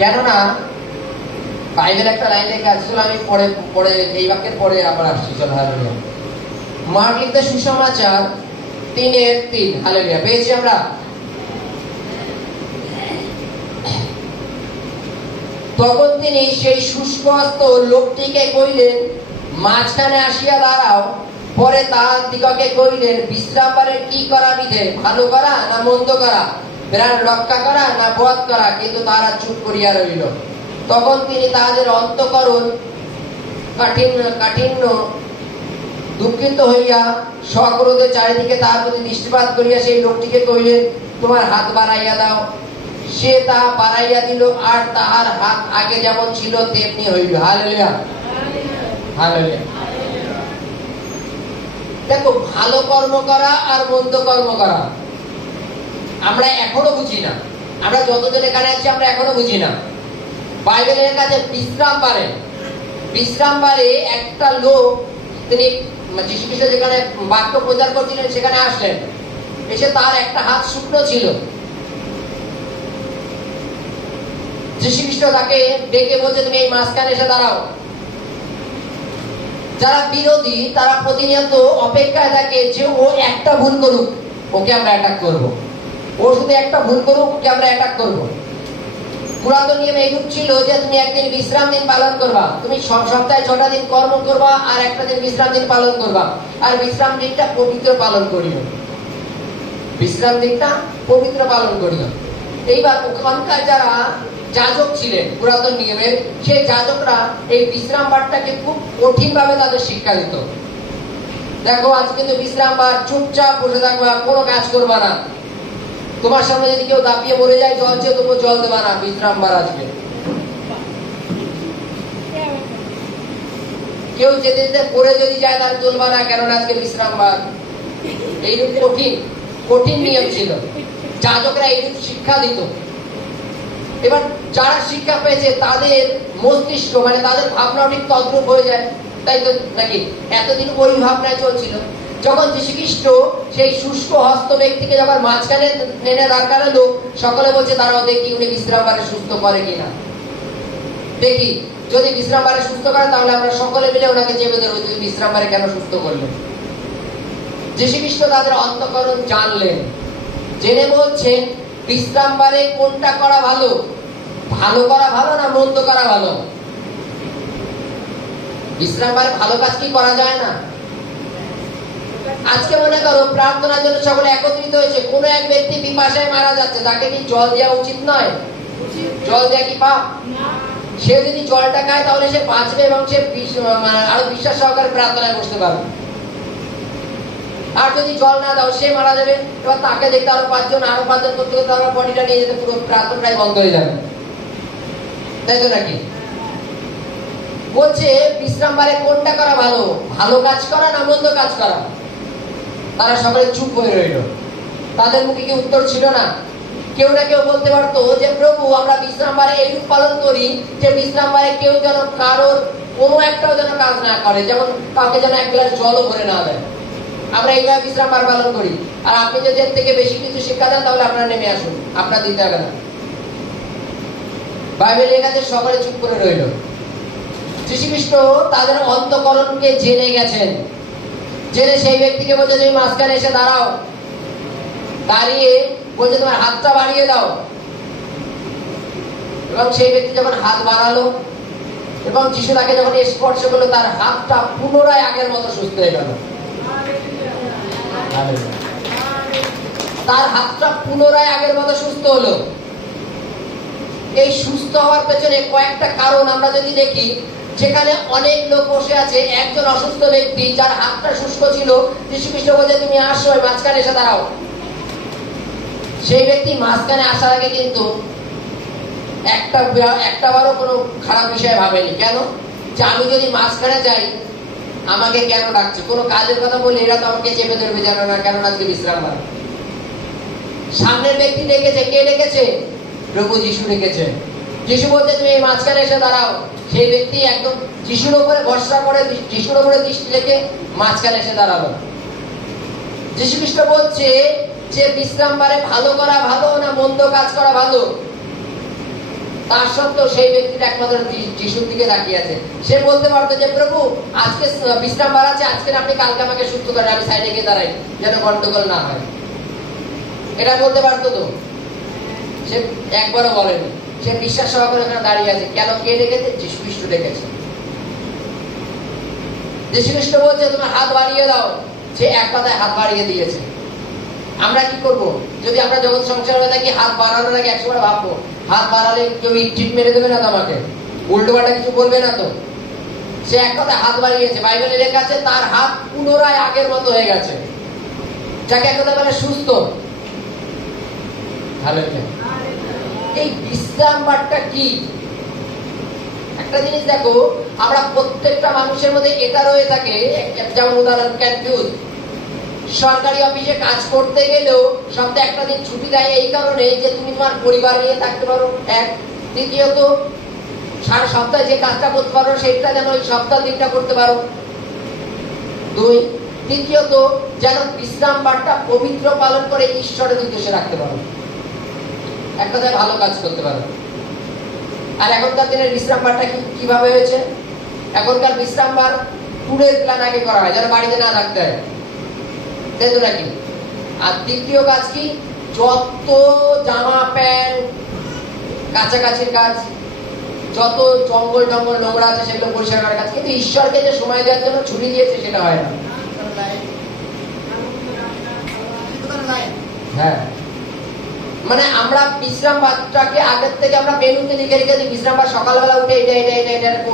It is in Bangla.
কেননা বাইবেল একটা লাইন লেখা আছে, আমি পরে এই বাক্যের পরে আবার আসছি। চল হালেলুয়া। মার্ক লিখিত সুসমাচার 3:3, হালেলুয়া। পেয়েছি আমরা? তখন তিনি সেই শুষ্ক হস্ত লোকটিকে কইলেন, মাঝখানে আসিয়া দাঁড়াও। পরে তাহার দিগকে কইলেন, বিশ্রামবারে কি করা বিধে, ভালো করা না মন্দ করা, প্রাণ রক্ষা করা না বধ করা? কিন্তু তারা চুপ করিয়া রইল। তখন তিনি তাহাদের অন্তঃকরণ কাঠিন্য দুঃখিত হইয়া সক্রোধে চারিদিকে তাহার প্রতি দৃষ্টিপাত করিয়া সেই লোকটিকে কইলেন, তোমার হাত বাড়াইয়া দাও। সে তাহা বাড়াইয়া দিল, আর তাহার হাত আগে যেমন ছিল তেমনি হইল। Hallelujah, hallelujah. দেখো, ভালো কর্ম করা আর মন্দ কর্ম করা আমরা এখনো বুঝি না। আমরা যতজন এখানে আছি আমরা এখনো বুঝি না। বাইবেলের কাছে বিশ্রামবারে একটা লোক, তিনি যীশু খ্রিস্ট যেখানে বাক্য প্রচার করছিলেন সেখানে আসলেন। এসে তার একটা হাত শুকনো ছিল। যীশু খ্রিস্ট তাকে ডেকে বলছে, তুমি এই মাঝখানে এসে দাঁড়াও। যারা বিরোধী তারা প্রতিনিয়ত অপেক্ষায় থাকে যে ও একটা ভুল করুক, ওকে আমরা অ্যাটাক করব। ও শুধু একটা ভুল করুক, ওকে আমরা অ্যাটাক করব। পুরাতন নিয়মে এইরূপ ছিল যে তুমি একদিন বিশ্রাম দিন পালন করবা, তুমি সপ্তাহে 6টা দিন কর্ম করবা, আর একটা দিন বিশ্রাম দিন পালন করবা। আর বিশ্রাম দিনটা পবিত্র পালন করিও, বিশ্রাম দিনটা পবিত্র পালন করিও। এইবার ওখানকার যারা যাজক ছিলেন পুরাতন নিয়মের, সেই যাজকরা এই বিশ্রাম বারটাকে খুব কঠিন ভাবে তাদের শিক্ষা দিত। দেখো, আজ কিন্তু বিশ্রাম বার, চুপচাপ বসে থাকবা, কোনো কাজ করবা না। তোমার সামনে যদি কেউ দাপিয়ে মরে যায়, জল চেয়ে তবু জল দেবা না, বিশ্রাম বার আজকে। কেউ যেতে যেতে পড়ে যদি যায় তার তুলবা না, কেননা আজকে বিশ্রাম বার। এইরূপ কঠিন নিয়ম ছিল। যাজকরা এইরূপ শিক্ষা দিত। এবার যারা শিক্ষা পেয়েছে তাদের মস্তিষ্ক, মানে তাদের ভাবনা ঠিক তদ্রূপ হয়ে যায়, তাই তো নাকি? এতদিন ওই ভাবনায় চলছিল। যখন যীশু খ্রিস্ট সেই শুষ্ক হস্ত ব্যক্তিকে যখন মাঝখানে নেনে দাঁড় করালো, সকলে বলছে, দাঁড়াও দেখি উনি বিশ্রামবারে সুস্থ করে কিনা, দেখি যদি বিশ্রামবারে সুস্থ করে তাহলে আমরা সকলে মিলে ওনাকে চেপে ধরবো, তুমি বিশ্রামবারে কেন সুস্থ করলেন? যীশু খ্রিস্ট তাদের অন্তঃকরণ জানলেন, জেনে বলছেন, বিশ্রামবারে কোনটা করা ভালো, ভালো করা ভালো না মন্দ করা ভালো? বিশ্রামবারে ভালো কাজ কি করা যায় না? আজকে মনে করো প্রার্থনার জন্য সকলে একত্রিত হয়েছে, কোন এক ব্যক্তি পিপাসায় মারা যাচ্ছে, তাকে কি জল দেওয়া উচিত নয়? জল দেওয়া কি পাপ? সে যদি জলটা খায় তাহলে সে বাঁচবে এবং সে আরো বিশ্বাস সহকারে প্রার্থনায় বসতে পারবে। আর যদি জল না দাও, সে মারা যাবে। এবার তাকে দেখতে আরো 5 জন করতে করতে আমার বডিটা নিয়ে যেতে পুরো প্রার্থনাটাই বন্ধ হয়ে যাবে, তাই তো নাকি? বলছে বিশ্রামবারে কোনটা করা ভালো, ভালো কাজ করা না মন্দ কাজ করা? তারা সকলে চুপ হয়ে রইল। তাদের মুখে কি উত্তর ছিল না? কেউ না কেউ বলতে পারতো যে, প্রভু আমরা বিশ্রামবারে এইরূপ পালন করি যে বিশ্রামবারে কেউ যেন কারোর কোনো একটাও যেন কাজ না করে, যেমন কাউকে যেন 1 গ্লাস জলও ভরে না দেয়। আমরা এইভাবে বিশ্রামবার পালন করি। আর আপনি যদি এর থেকে বেশি কিছু শিক্ষা দেন তাহলে আপনারা নেমে আসুন, আপনার দিতে হবে না। বাইবেলের কাছে সকলে চুপ করে রইল। যীশু খ্রিস্ট তাদের অন্তঃকরণকে জেনে গেছেন, জেনে সেই ব্যক্তিকে বলছে, তুমি মাঝখানে এসে দাঁড়াও। দাঁড়িয়ে বলছে, তোমার হাতটা বাড়িয়ে দাও। এবং সেই ব্যক্তি যখন হাত বাড়ালো এবং যিশু তাকে যখন স্পর্শ করলো, তার হাতটা পুনরায় আগের মতো সুস্থ হয়ে গেল। তার হাতটা পুনরায় আগের মতো সুস্থ হলো। এই সুস্থ হওয়ার পেছনে কয়েকটা কারণ আমরা যদি দেখি, যেখানে অনেক লোক বসে আছে, একজন অসুস্থ ব্যক্তি যার হাতটা শুষ্ক ছিল, যীশু খ্রিস্ট বলছে, তুমি আসো, মাঝখানে এসে দাঁড়াও। সেই ব্যক্তি মাঝখানে আসার আগে কিন্তু একটাবারও কোনো খারাপ বিষয় ভাবেনি। কেন? যে আমি যদি মাঝখানে যাই, আমাকে কেন ডাকছে? কোনো কাজের কথা বলে এরা তো আমাকে চেপে ধরবে, জানো না কেন আজকে বিশ্রাম বার। সামনের ব্যক্তি ডেকেছে, কে ডেকেছে? প্রভু যিশু ডেকেছে। যিশু বলতে, তুমি এই মাঝখানে এসে দাঁড়াও। সেই ব্যক্তি একদম যিশুর উপরে ভরসা করে, যিশুর উপরে দৃষ্টি রেখে মাঝখানে এসে দাঁড়ালো। যীশু খ্রিস্ট বলছে যে বিশ্রামবারে ভালো করা ভালো না মন্দ কাজ করা ভালো? তার সত্ত্বেও সেই ব্যক্তিটা একমাত্র যিশুর দিকে তাকিয়ে আছে। সে বলতে পারতো যে প্রভু আজকে বিশ্রামবার আছে, আজকে আপনি কালকে আমাকে সুস্থ করেন, আমি সাইডে গিয়ে দাঁড়াই যেন গন্ডগোল না হয়। এটা বলতে পারতো তো? সে একবারও বলেনি। সে বিশ্বাস সহকারে ওখানে দাঁড়িয়ে আছে। কেন? কে ডেকেছে? যীশু খ্রিস্ট ডেকেছে। যীশু খ্রিস্ট বলছে তোমার হাত বাড়িয়ে দাও, সে এক কথায় হাত বাড়িয়ে দিয়েছে। আমরা কি করব? যদি আমরা জগৎ সংসারে থাকি, হাত বাড়ানোর আগে একসময় ভাববো হাত বাড়ালে কেউ ইট মেরে দেবে না তো, আমাকে উল্টো পাল্টা কিছু বলবে না তো? সে এক কথায় হাত বাড়িয়েছে। বাইবেলে লেখা আছে তার হাত পুনরায় আগের মতো হয়ে গেছে, যাকে এক কথা বলে সুস্থ। এই বিশ্রামবারটা কি? একটা জিনিস দেখো, আমরা প্রত্যেকটা মানুষের মধ্যে এটা রয়ে থাকে, যেমন উদাহরণ কনফিউজ। সরকারি অফিসে কাজ করতে গেলেও সপ্তাহে একটা দিন ছুটি দেয় এই কারণে যে তুমি তোমার পরিবার নিয়ে থাকতে পারো, এক। দ্বিতীয়ত সারা সপ্তাহে যে কাজটা করতে পারো সেটা যেন ওই সপ্তাহ দিনটা করতে পারো, দুই। তৃতীয়ত যেন বিশ্রামবারটা পবিত্র পালন করে ঈশ্বরের উদ্দেশ্যে রাখতে পারো, এক কথায় ভালো কাজ করতে পারো। আর এখনকার দিনের বিশ্রামবারটা কিভাবে হয়েছে? এখনকার বিশ্রামবার ট্যুরের প্ল্যান আগে করা হয় যেন বাড়িতে না থাকতে হয়, তাই তো নাকি? আর দ্বিতীয় কাজ কি? যত জামা প্যান্ট কাছাকাছির কাজ, যত জঙ্গল টঙ্গল নোংরা আছে সেগুলো পরিষ্কার করার কাজ। কিন্তু ঈশ্বরকে যে সময় দেওয়ার জন্য ছুটি দিয়েছে সেটা হয় না। হ্যাঁ, মানে আমরা বিশ্রামবারটাকে আগের থেকে আমরা মেনুতে লিখে রেখে দিই, বিশ্রামবার সকালবেলা উঠে এটা এটা এটা এটা